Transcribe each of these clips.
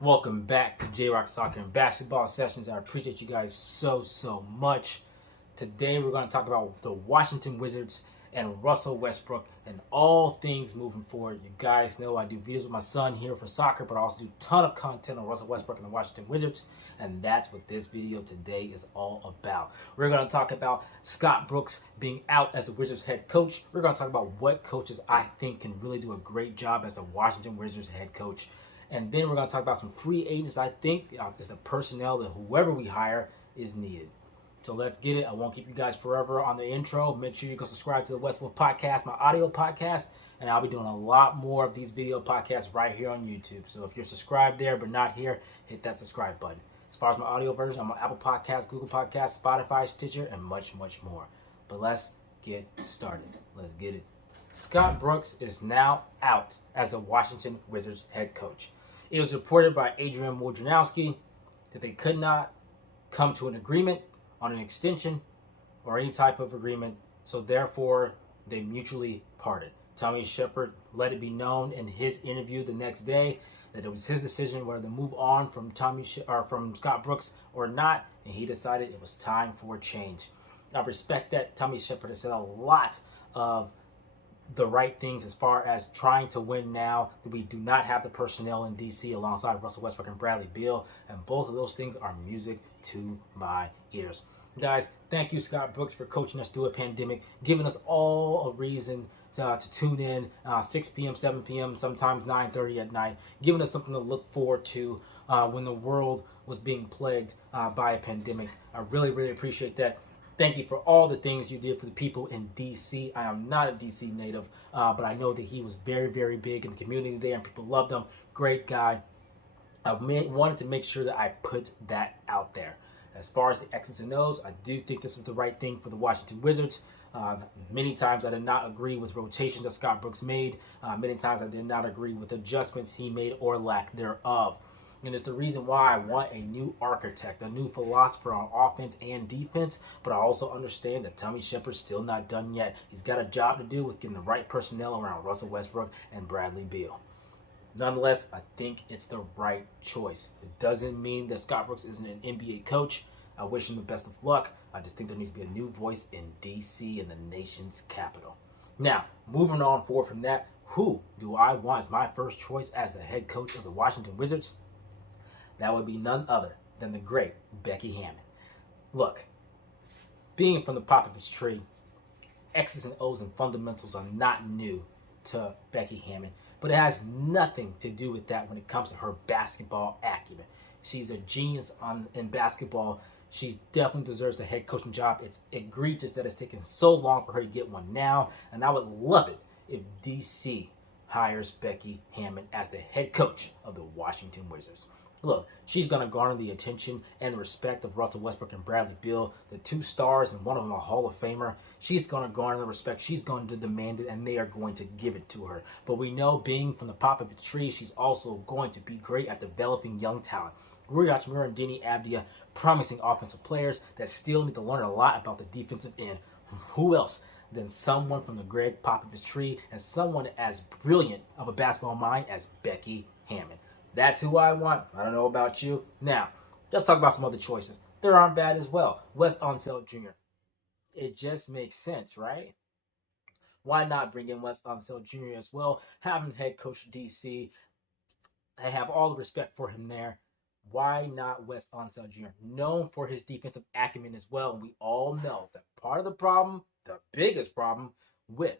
Welcome back to J-Rock Soccer and Basketball Sessions. I appreciate you guys so much. Today we're going to talk about the Washington Wizards and Russell Westbrook and all things moving forward. You guys know I do videos with my son here for soccer, but I also do a ton of content on Russell Westbrook and the Washington Wizards, and that's what this video today is all about. We're going to talk about Scott Brooks being out as the Wizards head coach. We're going to talk about what coaches I think can really do a great job as the Washington Wizards head coach. And then we're going to talk about some free agents I think is the personnel that whoever we hire is needed. So let's get it. I won't keep you guys forever on the intro. Make sure you go subscribe to the West Wolf Podcast, my audio podcast, and I'll be doing a lot more of these video podcasts right here on YouTube. So if you're subscribed there but not here, hit that subscribe button. As far as my audio version, I'm on Apple Podcasts, Google Podcasts, Spotify, Stitcher, and much more. But let's get started. Let's get it. Scott Brooks is now out as the Washington Wizards head coach. It was reported by Adrian Wojnarowski that they could not come to an agreement on an extension or any type of agreement, so therefore they mutually parted. Tommy Shepard let it be known in his interview the next day that it was his decision whether to move on from from Scott Brooks or not, and he decided it was time for a change. I respect that. Tommy Shepard has said a lot of the right things as far as trying to win now. That we do not have the personnel in DC alongside Russell Westbrook and Bradley Beal, and both of those things are music to my ears. Guys, thank you, Scott Brooks, for coaching us through a pandemic, giving us all a reason to tune in 6 p.m., 7 p.m., sometimes 9:30 at night, giving us something to look forward to when the world was being plagued by a pandemic. I really appreciate that. Thank you for all the things you did for the people in D.C. I am not a D.C. native, but I know that he was very big in the community there, and people loved him. Great guy. I wanted to make sure that I put that out there. As far as the X's and O's, I do think this is the right thing for the Washington Wizards. Many times I did not agree with rotations that Scott Brooks made. Many times I did not agree with adjustments he made or lack thereof. And it's the reason why I want a new architect, a new philosopher on offense and defense. But I also understand that Tommy Shepard's still not done yet. He's got a job to do with getting the right personnel around Russell Westbrook and Bradley Beal. Nonetheless, I think it's the right choice. It doesn't mean that Scott Brooks isn't an NBA coach. I wish him the best of luck. I just think there needs to be a new voice in DC, in the nation's capital. Now, moving on forward from that, who do I want as my first choice as the head coach of the Washington Wizards? That would be none other than the great Becky Hammon. Look, being from the Popovich tree, X's and O's and fundamentals are not new to Becky Hammon, but it has nothing to do with that when it comes to her basketball acumen. She's a genius in basketball. She definitely deserves a head coaching job. It's egregious that it's taken so long for her to get one now, and I would love it if DC hires Becky Hammon as the head coach of the Washington Wizards. Look, she's going to garner the attention and the respect of Russell Westbrook and Bradley Beal, the two stars and one of them a Hall of Famer. She's going to garner the respect. She's going to demand it, and they are going to give it to her. But we know, being from the Popovich tree, she's also going to be great at developing young talent. Rui Hachimura and Deni Avdija, promising offensive players that still need to learn a lot about the defensive end. Who else than someone from the Greg Popovich tree and someone as brilliant of a basketball mind as Becky Hammon? That's who I want. I don't know about you. Now, let's talk about some other choices. They aren't bad as well. Wes Unseld Jr. It just makes sense, right? Why not bring in Wes Unseld Jr. as well? Have him head coach DC. I have all the respect for him there. Why not Wes Unseld Jr.? Known for his defensive acumen as well. And we all know that part of the problem, the biggest problem with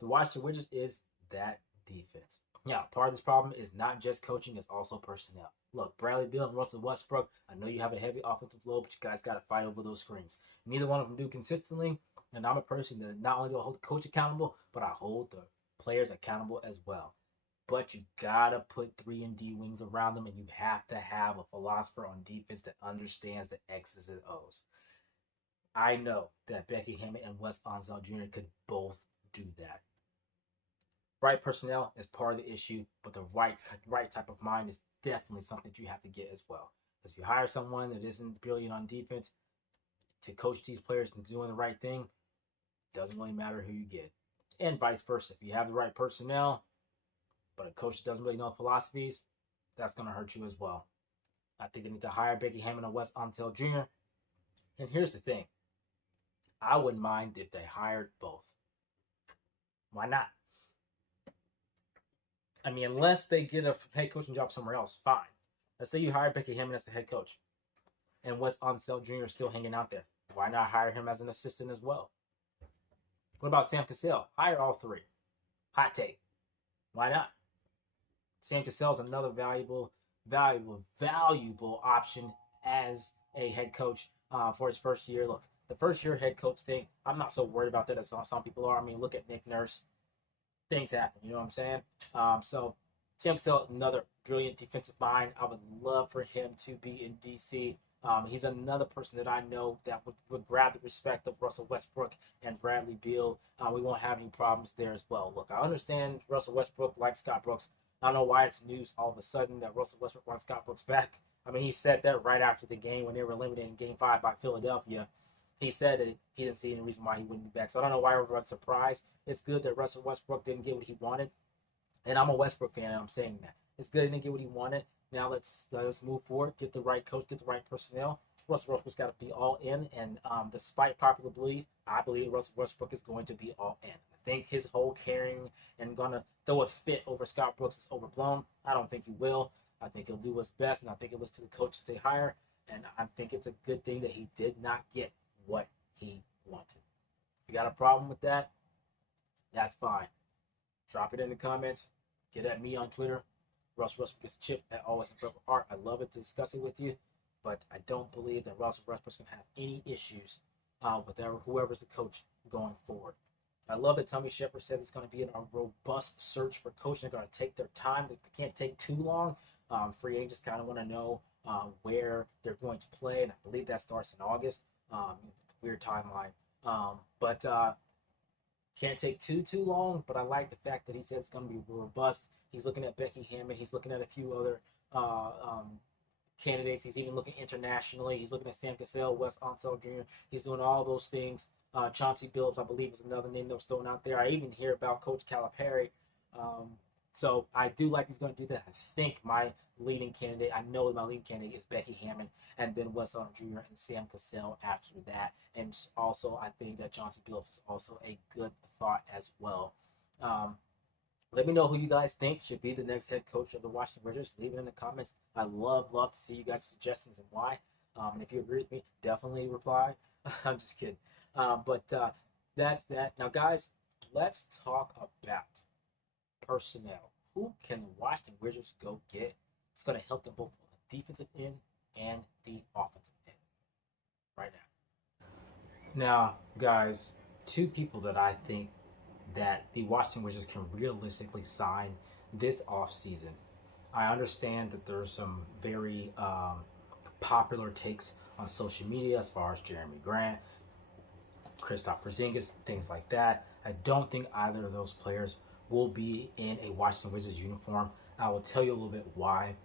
the Washington Wizards is that defense. Now, part of this problem is not just coaching, it's also personnel. Look, Bradley Beal and Russell Westbrook, I know you have a heavy offensive load, but you guys got to fight over those screens. Neither one of them do consistently, and I'm a person that not only do I hold the coach accountable, but I hold the players accountable as well. But you got to put 3-and-D wings around them, and you have to have a philosopher on defense that understands the X's and O's. I know that Becky Hammon and Wes Unseld Jr. could both do that. Right personnel is part of the issue, but the right type of mind is definitely something that you have to get as well. Because if you hire someone that isn't brilliant on defense to coach these players and doing the right thing, it doesn't really matter who you get. And vice versa. If you have the right personnel, but a coach that doesn't really know philosophies, That's going to hurt you as well. I think they need to hire Becky Hammon and Wes Unseld Jr. And here's the thing. I wouldn't mind if they hired both. Why not? I mean, unless they get a head coaching job somewhere else, fine. Let's say you hire Becky Hammon as the head coach and Wes Unseld Jr. is still hanging out there. Why not hire him as an assistant as well? What about Sam Cassell? Hire all three. Hot take. Why not? Sam Cassell is another valuable option as a head coach for his first year. Look, the first year head coach thing, I'm not so worried about that as some people are. I mean, look at Nick Nurse. Things happen, you know what I'm saying? So Sam Cassell, another brilliant defensive mind. I would love for him to be in DC. He's another person that I know that would grab the respect of Russell Westbrook and Bradley Beal. We won't have any problems there as well. Look, I understand Russell Westbrook likes Scott Brooks. I don't know why it's news all of a sudden that Russell Westbrook wants Scott Brooks back. I mean, he said that right after the game when they were eliminated in Game 5 by Philadelphia. He said that he didn't see any reason why he wouldn't be back. So I don't know why everyone's surprised. It's good that Russell Westbrook didn't get what he wanted. And I'm a Westbrook fan, and I'm saying that. It's good he didn't get what he wanted. Now let's move forward, get the right coach, get the right personnel. Russell Westbrook's got to be all in, and despite popular belief, I believe Russell Westbrook is going to be all in. I think his whole caring and gonna throw a fit over Scott Brooks is overblown. I don't think he will. I think he'll do what's best, and I think it was to the coaches they hire, and I think it's a good thing that he did not get what he wanted. If you got a problem with that, that's fine. Drop it in the comments. Get at me on Twitter. Russell Westbrook is Chip at Always in Purple Heart. I love it to discuss it with you, but I don't believe that Russell Westbrook's going to have any issues with whoever's the coach going forward. I love that Tommy Shepard said it's going to be a robust search for coaching. They're going to take their time. They can't take too long. Free agents kind of want to know where they're going to play, and I believe that starts in August. Weird timeline. But can't take too long, but I like the fact that he said it's going to be robust. He's looking at Becky Hammon. He's looking at a few other candidates. He's even looking internationally. He's looking at Sam Cassell, Wes Unseld Jr. He's doing all those things. Chauncey Billups, I believe, is another name that was thrown out there. I even hear about Coach Calipari. So I do like he's going to do that. I think my leading candidate, I know my leading candidate is Becky Hammon, and then Wes Unseld Jr. and Sam Cassell after that. And also, I think that Chauncey Billups is also a good thought as well. Let me know who you guys think should be the next head coach of the Washington Wizards. Leave it in the comments. I love to see you guys' suggestions and why. And if you agree with me, definitely reply. I'm just kidding. But that's that. Now, guys, let's talk about personnel. Who can the Washington Wizards go get? It's going to help them both on the defensive end and the offensive end right now. Now, guys, two people that I think that the Washington Wizards can realistically sign this offseason. I understand that there's some very popular takes on social media as far as Jeremy Grant, Kristaps Porzingis, things like that. I don't think either of those players will be in a Washington Wizards uniform. I will tell you a little bit why.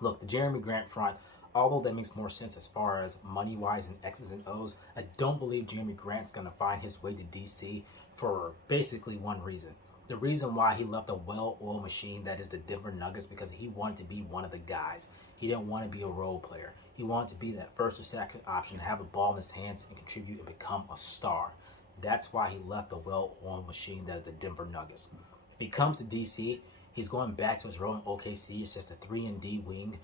Look, the Jeremy Grant front, although that makes more sense as far as money-wise and X's and O's, I don't believe Jeremy Grant's going to find his way to DC for basically one reason. The reason why he left a well-oiled machine that is the Denver Nuggets, because he wanted to be one of the guys. He didn't want to be a role player. He wanted to be that first or second option, to have the ball in his hands and contribute and become a star. That's why he left the well-oiled machine that is the Denver Nuggets. If he comes to DC, he's going back to his role in OKC. It's just a 3-and-D wing.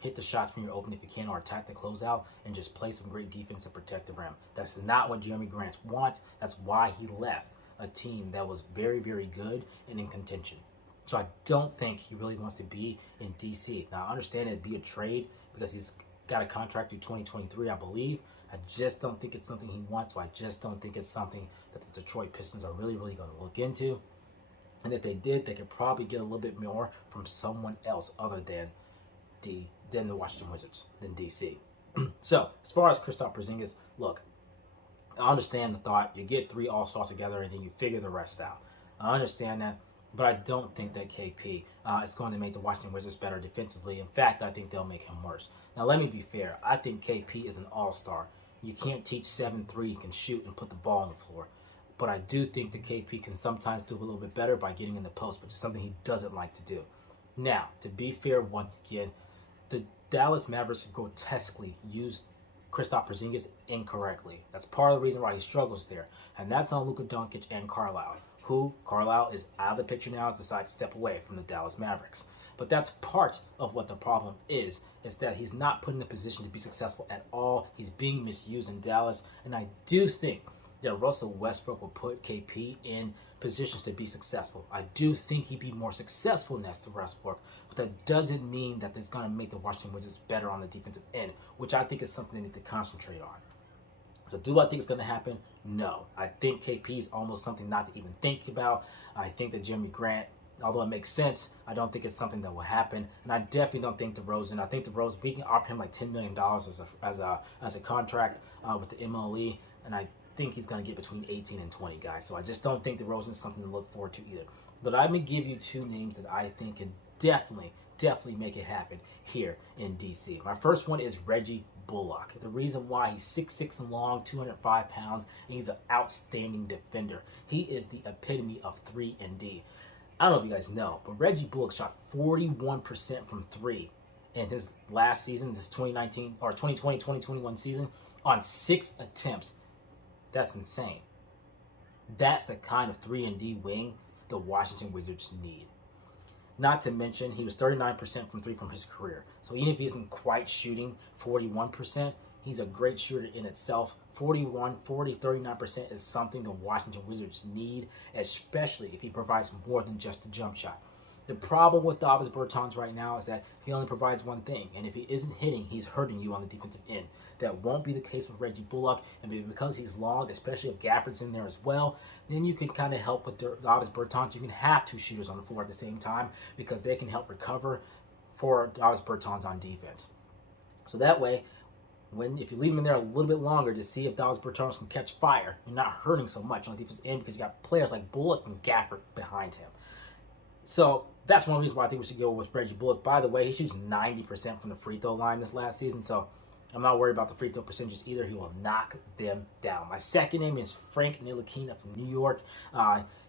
Hit the shots when you're open if you can, or attack the closeout, and just play some great defense and protect the rim. That's not what Jeremy Grant wants. That's why he left a team that was very, very good and in contention. So I don't think he really wants to be in DC. Now, I understand it'd be a trade because he's got a contract through 2023, I believe. I just don't think it's something he wants. So I just don't think it's something that the Detroit Pistons are really, really going to look into. And if they did, they could probably get a little bit more from someone else other than the Washington Wizards, than DC. So, as far as Kristaps Porzingis, look, I understand the thought. You get 3 All-Stars together and then you figure the rest out. I understand that, but I don't think that KP is going to make the Washington Wizards better defensively. In fact, I think they'll make him worse. Now, let me be fair. I think KP is an all-star. You can't teach 7-3 you can shoot and put the ball on the floor. But I do think that KP can sometimes do a little bit better by getting in the post, which is something he doesn't like to do. Now, to be fair, once again, the Dallas Mavericks grotesquely used Kristaps Porzingis incorrectly. That's part of the reason why he struggles there. And that's on Luka Doncic and Carlisle, who Carlisle is out of the picture now, has decided to step away from the Dallas Mavericks. But that's part of what the problem is that he's not put in a position to be successful at all. He's being misused in Dallas. And I do think that Russell Westbrook will put KP in positions to be successful. I do think he'd be more successful next to Westbrook, but that doesn't mean that it's going to make the Washington Wizards better on the defensive end, which I think is something they need to concentrate on. So do I think it's going to happen? No. I think KP is almost something not to even think about. I think that Jeremy Grant, although it makes sense, I don't think it's something that will happen. And I definitely don't think DeRozan. I think DeRozan, we can offer him like $10 million as a contract with the MLE, and I think he's going to get between 18 and 20 guys. So I just don't think DeRozan is something to look forward to either. But I'm going to give you two names that I think can definitely make it happen here in DC. My first one is Reggie Bullock. The reason why he's 6'6" and long, 205 pounds, and he's an outstanding defender. He is the epitome of 3-and-D. I don't know if you guys know, but Reggie Bullock shot 41% from 3 in his last season, this 2019 or 2020-2021 season, on 6 attempts. That's insane. That's the kind of 3-and-D wing the Washington Wizards need. Not to mention, he was 39% from 3 from his career. So even if he isn't quite shooting 41%, he's a great shooter in itself. 41, 40, 39% is something the Washington Wizards need, especially if he provides more than just a jump shot. The problem with Davis Bertans right now is that he only provides one thing, and if he isn't hitting, he's hurting you on the defensive end. That won't be the case with Reggie Bullock, and because he's long, especially if Gafford's in there as well, then you can kind of help with Davis Bertans. You can have two shooters on the floor at the same time because they can help recover for Davis Bertans on defense. So that way, if you leave him in there a little bit longer to see if Davis Bertans can catch fire, you're not hurting so much on the defensive end because you got players like Bullock and Gafford behind him. So that's one reason why I think we should go with Reggie Bullock. By the way, he shoots 90% from the free throw line this last season, so I'm not worried about the free throw percentages either. He will knock them down. My second name is Frank Ntilikina from New York.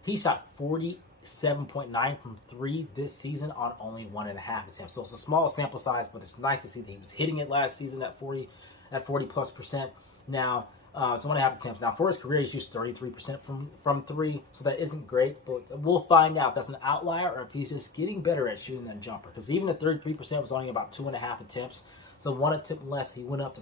He shot 47.9 from 3 this season on only 1.5 attempts. So it's a small sample size, but it's nice to see that he was hitting it last season at 40+%. Now, so 1.5 attempts. Now, for his career, he shoots 33% from 3, so that isn't great, but we'll find out if that's an outlier or if he's just getting better at shooting that jumper. Because even at 33% was only about 2.5 attempts, so 1 attempt less, he went up to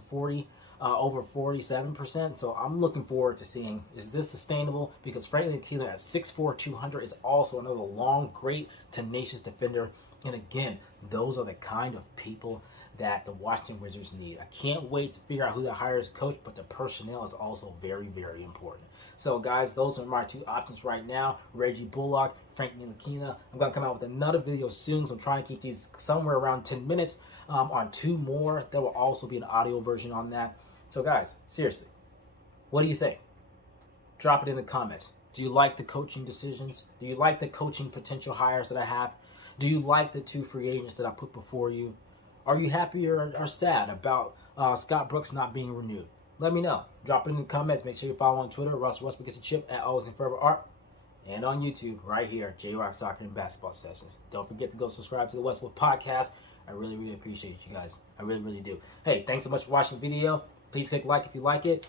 over 47%. So I'm looking forward to seeing, is this sustainable? Because Frank Ntilikina at 6'4", 200 is also another long, great, tenacious defender. And again, those are the kind of people that the Washington Wizards need. I can't wait to figure out who they hire as coach, but the personnel is also very, very important. So, guys, those are my two options right now. Reggie Bullock, Frank Ntilikina. I'm going to come out with another video soon, so I'm trying to keep these somewhere around 10 minutes on 2 more. There will also be an audio version on that. So, guys, seriously, what do you think? Drop it in the comments. Do you like the coaching decisions? Do you like the coaching potential hires that I have? Do you like the 2 free agents that I put before you? Are you happy or sad about Scott Brooks not being renewed? Let me know. Drop it in the comments. Make sure you follow on Twitter, Russell Westbrook Gets a Chip, at Always in Forever Art, and on YouTube right here, J-Rock Soccer and Basketball Sessions. Don't forget to go subscribe to the Westwood Podcast. I really, really appreciate you guys. I really, really do. Hey, thanks so much for watching the video. Please click like if you like it.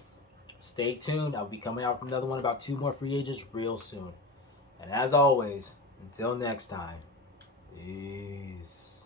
Stay tuned. I'll be coming out with another one about 2 more free agents real soon. And as always, until next time, peace.